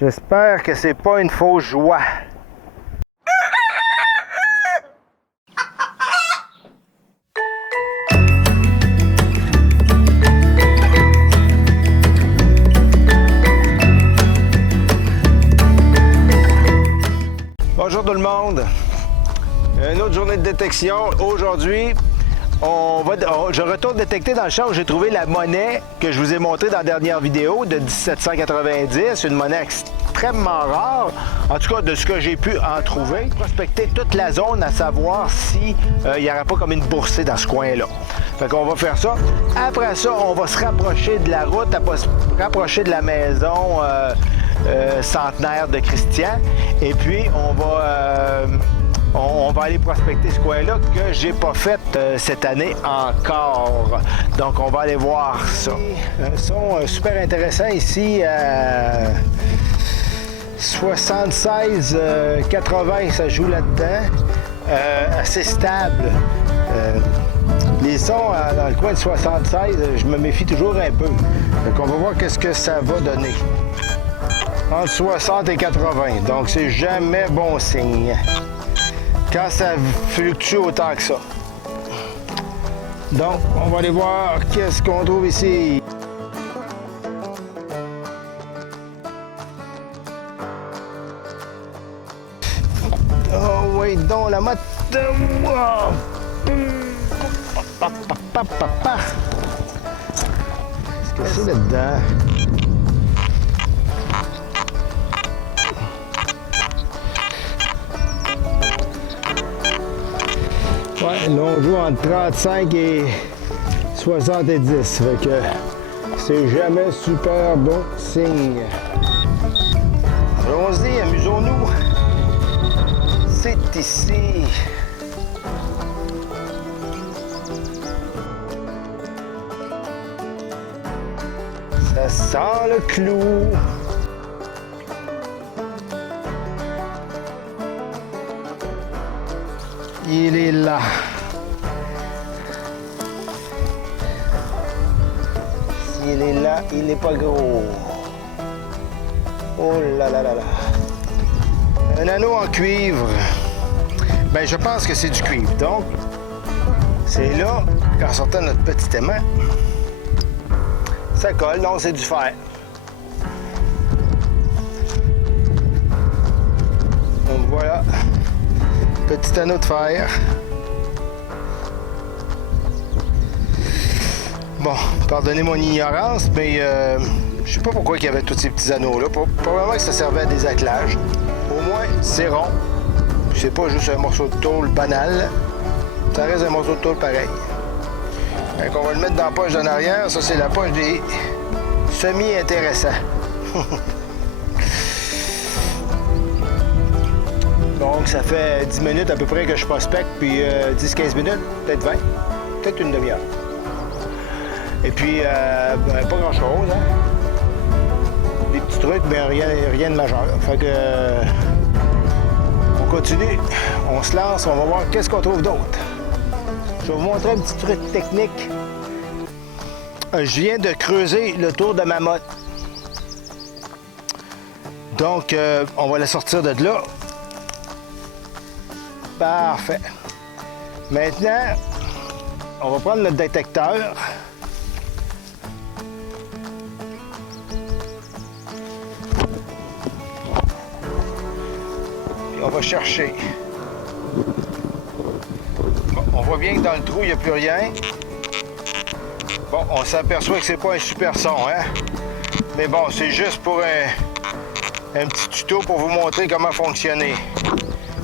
J'espère que c'est pas une fausse joie. Bonjour tout le monde. Une autre journée de détection. Aujourd'hui, je retourne détecter dans le champ où j'ai trouvé la monnaie que je vous ai montrée dans la dernière vidéo de 1790. Une monnaie extrêmement rare, en tout cas de ce que j'ai pu en trouver. Prospecter toute la zone à savoir si il n'y aurait pas comme une boursée dans ce coin-là. Fait qu'on va faire ça. Après ça, on va se rapprocher de la route, se rapprocher de la maison centenaire de Christian. Et puis, on va aller prospecter ce coin-là que j'ai pas fait cette année encore. Donc, on va aller voir ça. Un son super intéressant ici. 76-80, ça joue là-dedans. Assez stable. Les sons dans le coin de 76, je me méfie toujours un peu. Donc, on va voir qu'est-ce que ça va donner. Entre 60 et 80. Donc, c'est jamais bon signe. Quand ça fluctue autant que ça. Donc, on va aller voir qu'est-ce qu'on trouve ici. Oh oui, donc la motte. Wow. Qu'est-ce que c'est là-dedans? Ouais, là, on joue entre 35 et 70. Fait que c'est jamais super bon signe. Allons-y, amusons-nous. C'est ici. Ça sent le clou. Il est là. S'il est là, il n'est pas gros. Oh là là là là. Un anneau en cuivre. Ben, je pense que c'est du cuivre. Donc, c'est là qu'en sortant notre petit aimant, ça colle. Donc, c'est du fer. Donc, voilà. Petit anneau de fer. Bon, pardonnez mon ignorance, mais je sais pas pourquoi il y avait tous ces petits anneaux-là. Probablement que ça servait à des attelages. Au moins, c'est rond. C'est pas juste un morceau de tôle banal. Ça reste un morceau de tôle pareil. Donc, on va le mettre dans la poche d'en arrière. Ça, c'est la poche des semi-intéressants. Donc, ça fait 10 minutes à peu près que je prospecte, puis 10-15 minutes, peut-être 20, peut-être une demi-heure. Et puis, pas grand-chose, hein? Des petits trucs, mais rien de majeur. Fait que, on continue, on se lance, on va voir qu'est-ce qu'on trouve d'autre. Je vais vous montrer un petit truc technique. Je viens de creuser le tour de ma motte. Donc, on va la sortir de là. Parfait. Maintenant, on va prendre notre détecteur. Puis on va chercher. Bon, on voit bien que dans le trou, il n'y a plus rien. Bon, on s'aperçoit que c'est pas un super son, hein? Mais bon, c'est juste pour un petit tuto pour vous montrer comment fonctionner.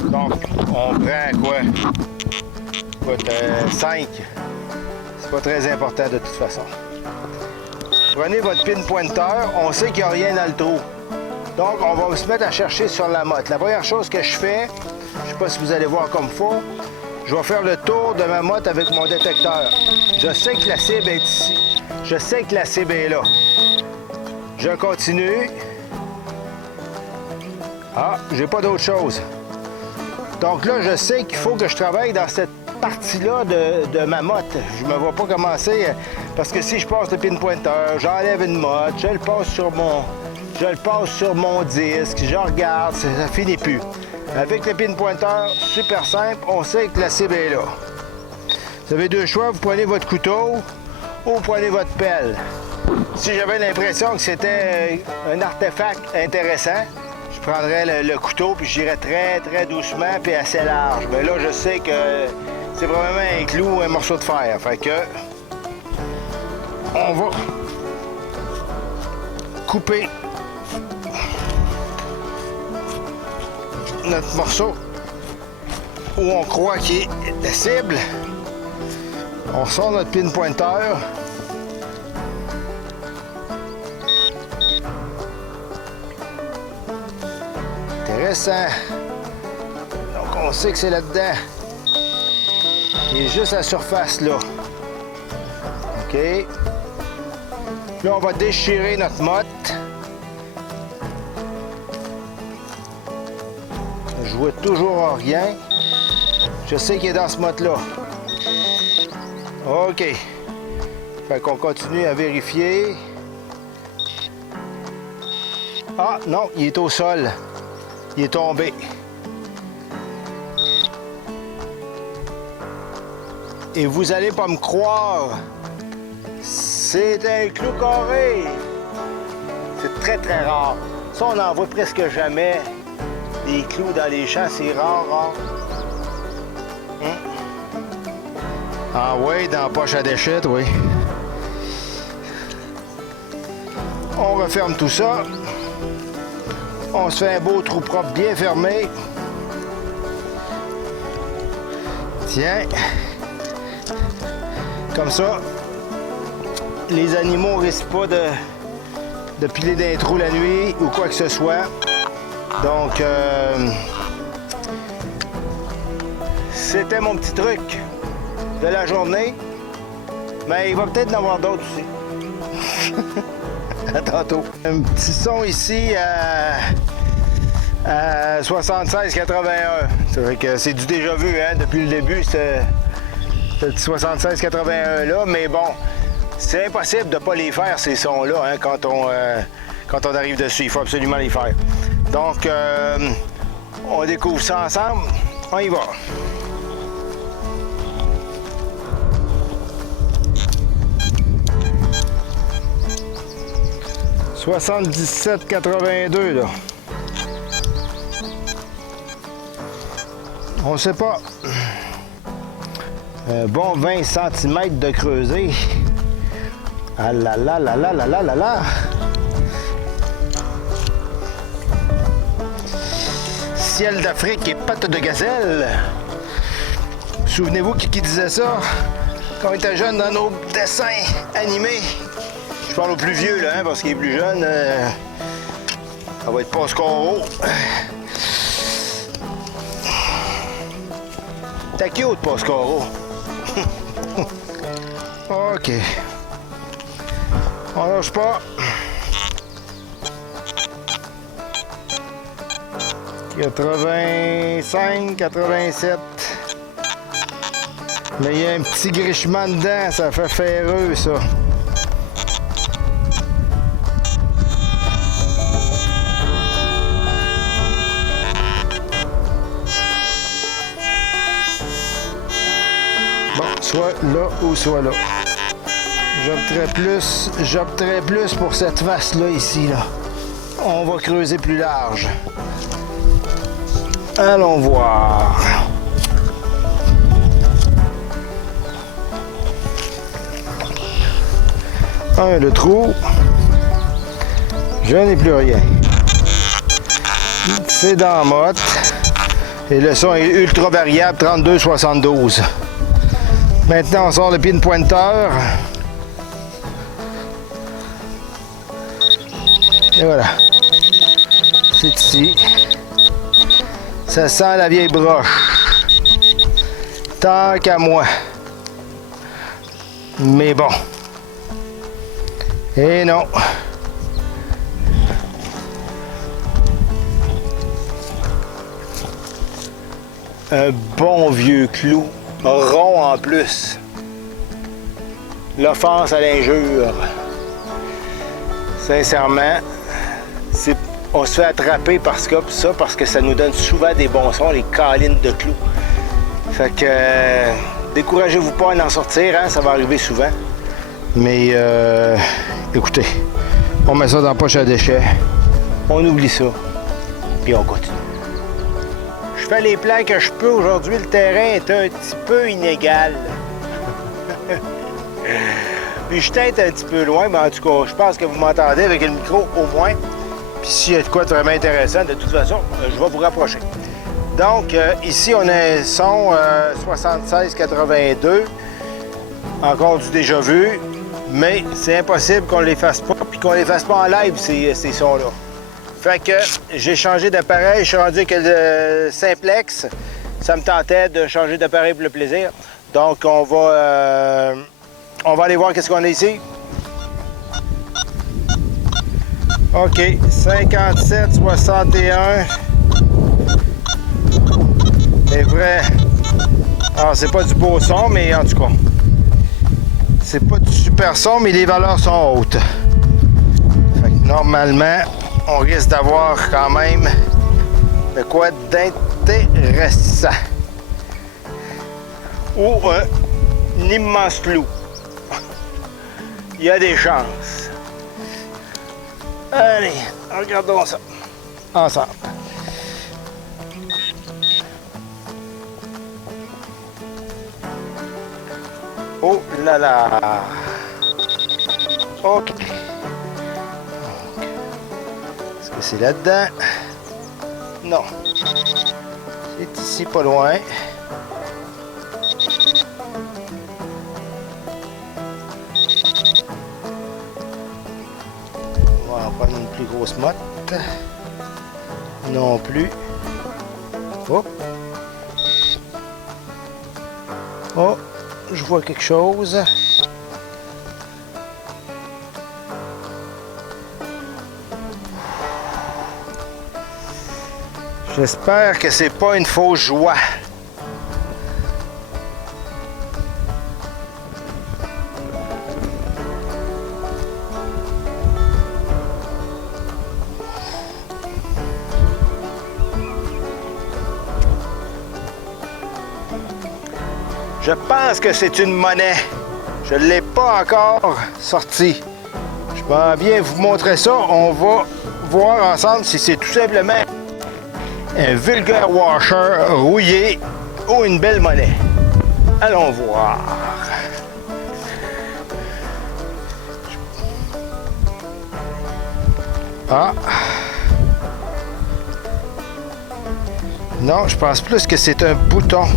Donc, on prend quoi? 5. C'est pas très important de toute façon. Prenez votre pin pointeur. On sait qu'il n'y a rien dans le trou. Donc, on va se mettre à chercher sur la motte. La première chose que je fais, je sais pas si vous allez voir comme il faut, je vais faire le tour de ma motte avec mon détecteur. Je sais que la cible est ici. Je sais que la cible est là. Je continue. Ah, j'ai pas d'autre chose. Donc là, je sais qu'il faut que je travaille dans cette partie-là de ma motte. Je me vois pas commencer, parce que si je passe le pin pointeur, j'enlève une motte, je le passe sur mon je le passe sur mon disque, je regarde, ça finit plus. Avec le pinpointeur, super simple, on sait que la cible est là. Vous avez deux choix, vous prenez votre couteau ou vous prenez votre pelle. Si j'avais l'impression que c'était un artefact intéressant, je prendrais le couteau puis j'irais très très doucement puis assez large. Mais là, je sais que c'est probablement un clou ou un morceau de fer. Fait que on va couper notre morceau où on croit qu'il est la cible. On sort notre pinpointeur. Intéressant. Donc on sait que c'est là-dedans. Il est juste à la surface là. OK. Là, on va déchirer notre motte. Je vois toujours rien. Je sais qu'il est dans ce motte-là. OK. Fait qu'on continue à vérifier. Ah, non, il est au sol. Il est tombé. Et vous allez pas me croire. C'est un clou carré. C'est très, très rare. Ça, on n'en voit presque jamais. Des clous dans les champs, c'est rare. Ah oui, dans la poche à déchets, oui. On referme tout ça. On se fait un beau trou propre bien fermé. Tiens. Comme ça, les animaux ne risquent pas de piler dans les trous la nuit ou quoi que ce soit. Donc, c'était mon petit truc de la journée. Mais il va peut-être en avoir d'autres aussi. À tantôt. Un petit son ici à 76-81. C'est vrai que c'est du déjà vu, hein? Depuis le début, c'est ce petit 76-81 là. Mais bon, c'est impossible de ne pas les faire, ces sons-là, hein, quand on arrive dessus. Il faut absolument les faire. Donc, on découvre ça ensemble. On y va. « 77,82 là. On sait pas. Un bon 20 cm de creusé. Ah là là là là là là là là. Ciel d'Afrique et pattes de gazelle. Souvenez-vous qui disait ça quand on était jeune dans nos dessins animés. Je parle au plus vieux, là, hein, parce qu'il est plus jeune. Ça va être Pascaro. T'as cute, Pascaro. OK. On lâche pas. 85, 87. Mais il y a un petit grichement dedans, ça fait ferreux, ça. Bon, soit là ou soit là. J'opterais plus pour cette face-là ici, là. On va creuser plus large. Allons voir. Le trou. Je n'ai plus rien. C'est dans la motte. Et le son est ultra variable, 32-72. Maintenant, on sort le pinpointeur. Et voilà. C'est ici. Ça sent la vieille broche. Tant qu'à moi. Mais bon. Et non. Un bon vieux clou. Rond en plus. L'offense à l'injure. Sincèrement, on se fait attraper par ce ça parce que ça nous donne souvent des bons sons, les câlines de clous. Fait que découragez-vous pas à en sortir, hein, ça va arriver souvent. Mais écoutez, on met ça dans la poche à déchets, on oublie ça, puis on continue. Je fais les plans que je peux aujourd'hui, le terrain est un petit peu inégal. Puis je tête un petit peu loin, mais en tout cas, je pense que vous m'entendez avec le micro au moins. Puis s'il y a de quoi de vraiment intéressant, de toute façon, je vais vous rapprocher. Donc, ici, on a un son 76-82, encore du déjà vu, mais c'est impossible qu'on ne les fasse pas, puis qu'on ne les fasse pas en live, ces sons-là. Fait que j'ai changé d'appareil, je suis rendu avec le simplex. Ça me tentait de changer d'appareil pour le plaisir. Donc, on va aller voir qu'est-ce qu'on a ici. OK, 57-61. C'est vrai. Alors, c'est pas du beau son, mais en tout cas, c'est pas du super son, mais les valeurs sont hautes. Fait que normalement, on risque d'avoir quand même de quoi d'intéressant. Ou un immense clou. Il y a des chances. Allez, regardons ça ensemble. Oh là là! OK. Est-ce que c'est là-dedans? Non. C'est ici pas loin. On va en prendre une plus grosse motte. Non plus. Hop. Oh, je vois quelque chose. J'espère que c'est pas une fausse joie. Je pense que c'est une monnaie. Je ne l'ai pas encore sorti. Je vais bien vous montrer ça. On va voir ensemble si c'est tout simplement un vulgaire washer rouillé ou une belle monnaie. Allons voir. Ah. Non, je pense plus que c'est un bouton.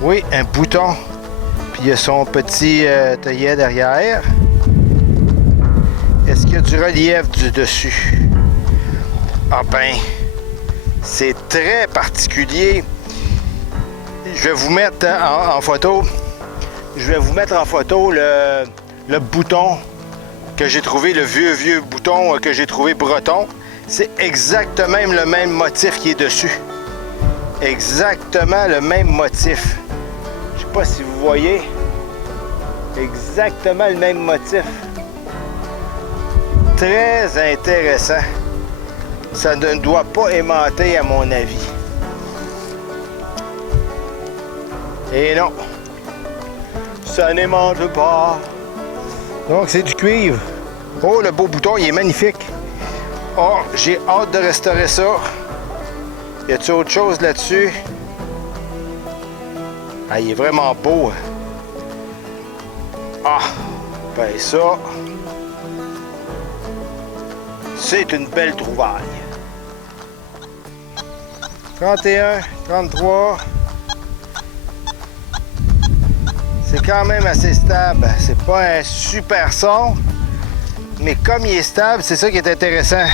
Oui, un bouton. Puis il y a son petit œillet derrière. Est-ce qu'il y a du relief du dessus? Ah ben, c'est très particulier. Je vais vous mettre en photo. Je vais vous mettre en photo le bouton que j'ai trouvé, le vieux bouton que j'ai trouvé breton. C'est exactement le même motif qui est dessus. Exactement le même motif. Je sais pas si vous voyez. Exactement le même motif. Très intéressant. Ça ne doit pas aimanter à mon avis. Et non. Ça n'aimante pas. Donc c'est du cuivre. Oh, le beau bouton, il est magnifique. Oh, j'ai hâte de restaurer ça. Y a-t-il autre chose là-dessus? Ah, il est vraiment beau. Ah, ben ça, c'est une belle trouvaille. 31, 33. C'est quand même assez stable. C'est pas un super son, mais comme il est stable, c'est ça qui est intéressant.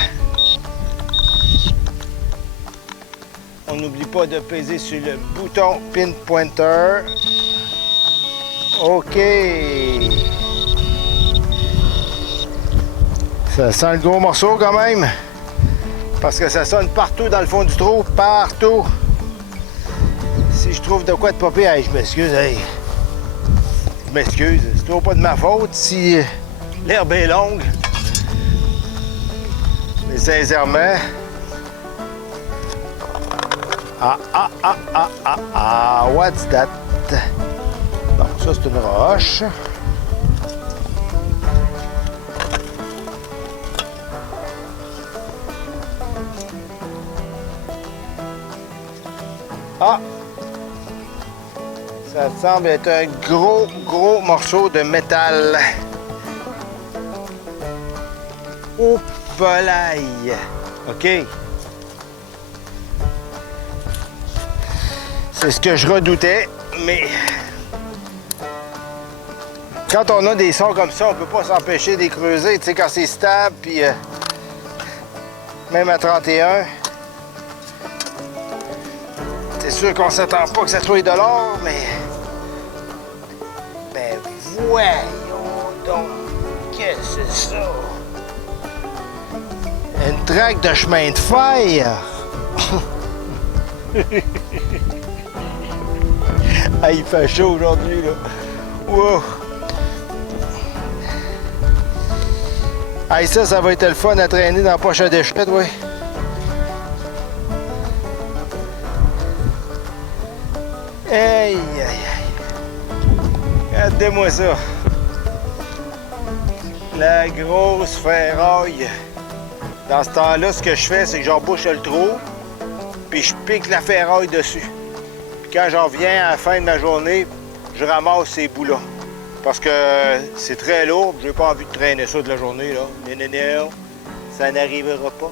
On n'oublie pas de peser sur le bouton pinpointer. OK. Ça sent le gros morceau quand même. Parce que ça sonne partout dans le fond du trou. Partout. Si je trouve de quoi de popper, hey, je m'excuse. Hey. Je m'excuse. C'est toujours pas de ma faute si l'herbe est longue. Mais sincèrement... What's that? Bon, ça c'est une roche. Ah! Ça semble être un gros morceau de métal. Oh, polaille! OK. C'est ce que je redoutais, mais... Quand on a des sons comme ça, on peut pas s'empêcher de les creuser. Tu sais, quand c'est stable, puis... même à 31... C'est sûr qu'on s'attend pas que ça soit de l'or, mais... Ben voyons donc! Qu'est-ce que c'est ça? Une traque de chemin de fer! Ah, il fait chaud aujourd'hui, là. Wow! Ah, ça va être le fun à traîner dans la poche à déchets, oui. Aïe, aïe, aïe. Regardez-moi ça. La grosse ferraille. Dans ce temps-là, ce que je fais, c'est que j'embouche le trou, puis je pique la ferraille dessus. Puis quand j'en reviens à la fin de ma journée, je ramasse ces bouts-là. Parce que c'est très lourd, j'ai pas envie de traîner ça de la journée, là. Non, ça n'arrivera pas.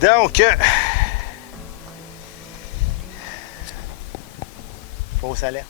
Donc, fausse alerte.